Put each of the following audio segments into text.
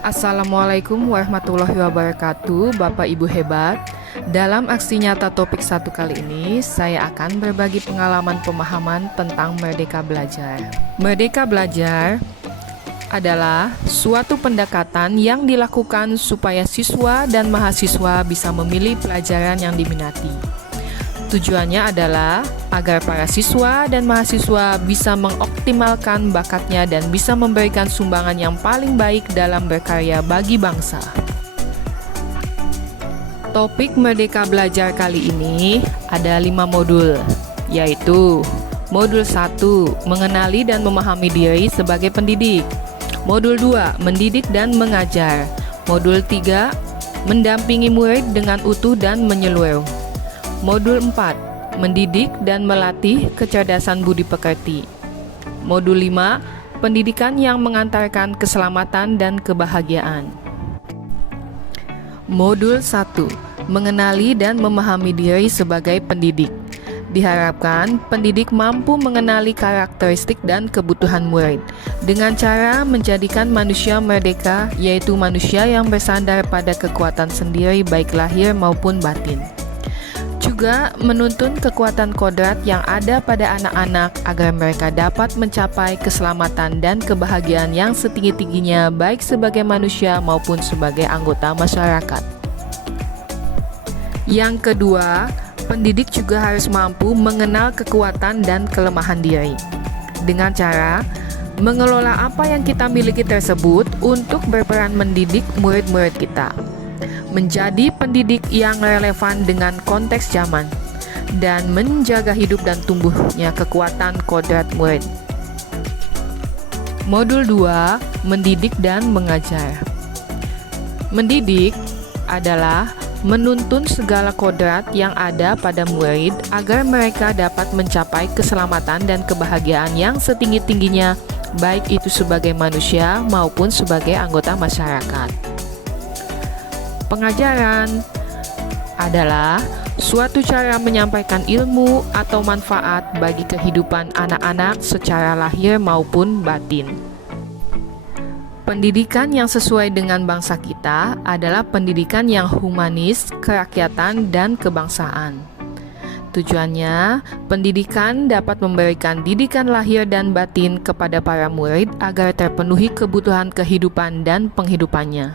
Assalamualaikum warahmatullahi wabarakatuh, Bapak Ibu hebat. Dalam aksi nyata topik 1 kali ini, saya akan berbagi pengalaman pemahaman tentang Merdeka Belajar. Merdeka Belajar adalah suatu pendekatan yang dilakukan supaya siswa dan mahasiswa bisa memilih pelajaran yang diminati. Tujuannya adalah agar para siswa dan mahasiswa bisa mengoptimalkan bakatnya dan bisa memberikan sumbangan yang paling baik dalam berkarya bagi bangsa. Topik Merdeka Belajar kali ini ada 5 modul, yaitu Modul 1, mengenali dan memahami diri sebagai pendidik. Modul 2, mendidik dan mengajar. Modul 3, mendampingi murid dengan utuh dan menyeluruh. Modul 4, mendidik dan melatih kecerdasan budi pekerti. Modul 5, pendidikan yang mengantarkan keselamatan dan kebahagiaan. Modul 1, mengenali dan memahami diri sebagai pendidik. Diharapkan pendidik mampu mengenali karakteristik dan kebutuhan murid dengan cara menjadikan manusia merdeka, yaitu manusia yang bersandar pada kekuatan sendiri baik lahir maupun batin. Juga menuntun kekuatan kodrat yang ada pada anak-anak agar mereka dapat mencapai keselamatan dan kebahagiaan yang setinggi-tingginya baik sebagai manusia maupun sebagai anggota masyarakat. Yang kedua, pendidik juga harus mampu mengenal kekuatan dan kelemahan diri dengan cara mengelola apa yang kita miliki tersebut untuk berperan mendidik murid-murid kita menjadi pendidik yang relevan dengan konteks zaman dan menjaga hidup dan tumbuhnya kekuatan kodrat murid. Modul 2, mendidik dan mengajar. Mendidik adalah menuntun segala kodrat yang ada pada murid agar mereka dapat mencapai keselamatan dan kebahagiaan yang setinggi-tingginya, baik itu sebagai manusia maupun sebagai anggota masyarakat. Pengajaran adalah suatu cara menyampaikan ilmu atau manfaat bagi kehidupan anak-anak secara lahir maupun batin. Pendidikan yang sesuai dengan bangsa kita adalah pendidikan yang humanis, kerakyatan, dan kebangsaan. Tujuannya, pendidikan dapat memberikan didikan lahir dan batin kepada para murid agar terpenuhi kebutuhan kehidupan dan penghidupannya.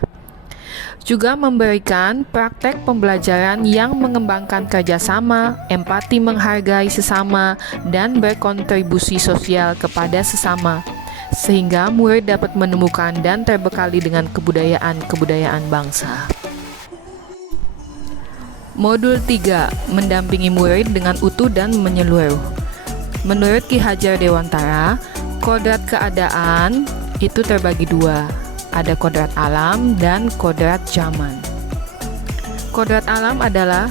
Juga memberikan praktek pembelajaran yang mengembangkan kerjasama, empati menghargai sesama, dan berkontribusi sosial kepada sesama, sehingga murid dapat menemukan dan terbekali dengan kebudayaan-kebudayaan bangsa. Modul 3, mendampingi murid dengan utuh dan menyeluruh. Menurut Ki Hajar Dewantara, kodrat keadaan itu terbagi 2. Ada kodrat alam dan kodrat zaman. Kodrat alam adalah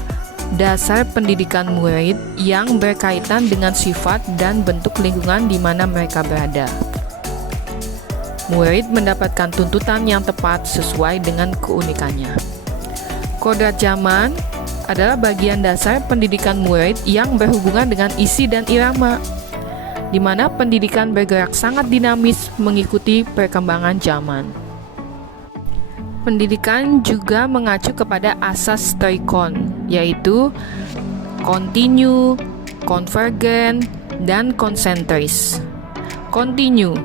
dasar pendidikan murid yang berkaitan dengan sifat dan bentuk lingkungan di mana mereka berada. Murid mendapatkan tuntutan yang tepat sesuai dengan keunikannya. Kodrat zaman adalah bagian dasar pendidikan murid yang berhubungan dengan isi dan irama, di mana pendidikan bergerak sangat dinamis mengikuti perkembangan zaman. Pendidikan juga mengacu kepada asas stoikon, yaitu kontinu, konvergen, dan konsentris. Kontinu,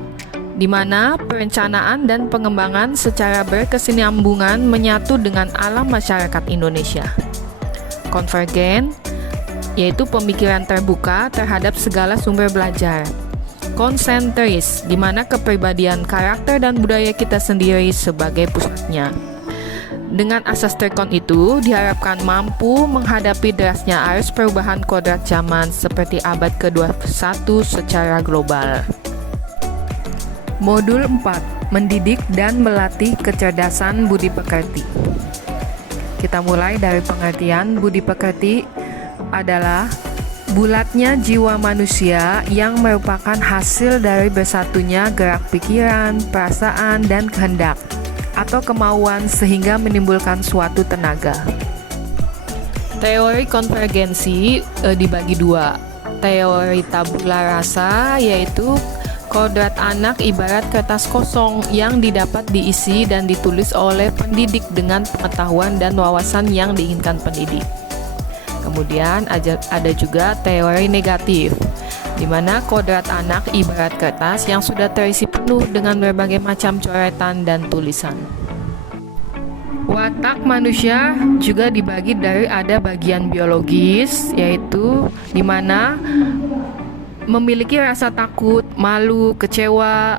di mana perencanaan dan pengembangan secara berkesinambungan menyatu dengan alam masyarakat Indonesia. Konvergen, yaitu pemikiran terbuka terhadap segala sumber belajar. Konsentris, di mana kepribadian, karakter, dan budaya kita sendiri sebagai pusatnya. Dengan asas stoikon itu, diharapkan mampu menghadapi derasnya arus perubahan kodrat zaman seperti abad ke-21 secara global. Modul 4, mendidik dan melatih kecerdasan budi pekerti. Kita mulai dari pengertian budi pekerti adalah bulatnya jiwa manusia yang merupakan hasil dari bersatunya gerak pikiran, perasaan, dan kehendak atau kemauan sehingga menimbulkan suatu tenaga. Teori konvergensi dibagi 2. Teori tabula rasa yaitu Kodrat anak ibarat kertas kosong yang didapat diisi dan ditulis oleh pendidik dengan pengetahuan dan wawasan yang diinginkan pendidik. Kemudian ada juga teori negatif, di mana kodrat anak ibarat kertas yang sudah terisi penuh dengan berbagai macam coretan dan tulisan. Watak manusia juga dibagi dari ada bagian biologis, yaitu di mana memiliki rasa takut, malu, kecewa,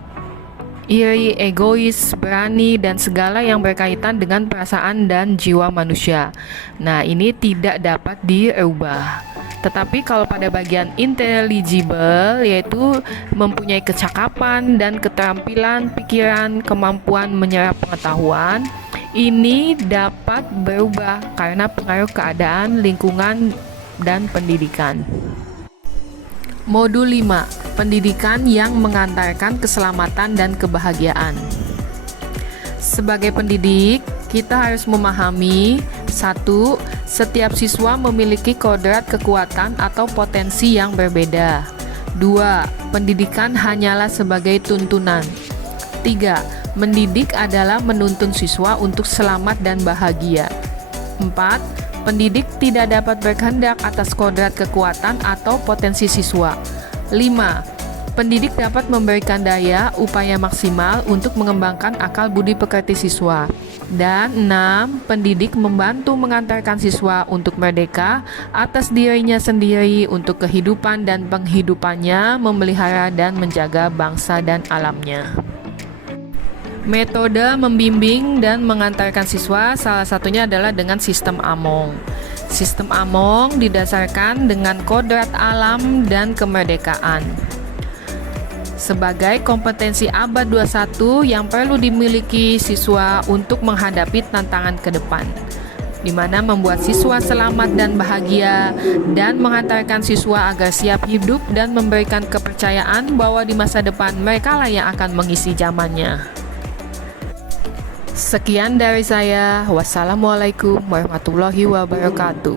iri, egois, berani, dan segala yang berkaitan dengan perasaan dan jiwa manusia. Nah, ini tidak dapat dirubah. Tetapi kalau pada bagian intelligible, yaitu mempunyai kecakapan dan keterampilan pikiran, kemampuan menyerap pengetahuan, ini dapat berubah karena pengaruh keadaan, lingkungan, dan pendidikan. Modul 5. Pendidikan yang mengantarkan keselamatan dan kebahagiaan. Sebagai pendidik, kita harus memahami 1. Setiap siswa memiliki kodrat kekuatan atau potensi yang berbeda. 2. Pendidikan hanyalah sebagai tuntunan. 3. Mendidik adalah menuntun siswa untuk selamat dan bahagia. 4. Pendidik tidak dapat berkehendak atas kodrat kekuatan atau potensi siswa. 5. Pendidik dapat memberikan daya upaya maksimal untuk mengembangkan akal budi pekerti siswa. Dan 6. Pendidik membantu mengantarkan siswa untuk merdeka atas dirinya sendiri untuk kehidupan dan penghidupannya, memelihara dan menjaga bangsa dan alamnya. Metode membimbing dan mengantarkan siswa salah satunya adalah dengan sistem Among. Sistem Among didasarkan dengan kodrat alam dan kemerdekaan sebagai kompetensi abad 21 yang perlu dimiliki siswa untuk menghadapi tantangan ke depan, di mana membuat siswa selamat dan bahagia, dan mengantarkan siswa agar siap hidup dan memberikan kepercayaan bahwa di masa depan merekalah yang akan mengisi zamannya. Sekian dari saya. Wassalamualaikum warahmatullahi wabarakatuh.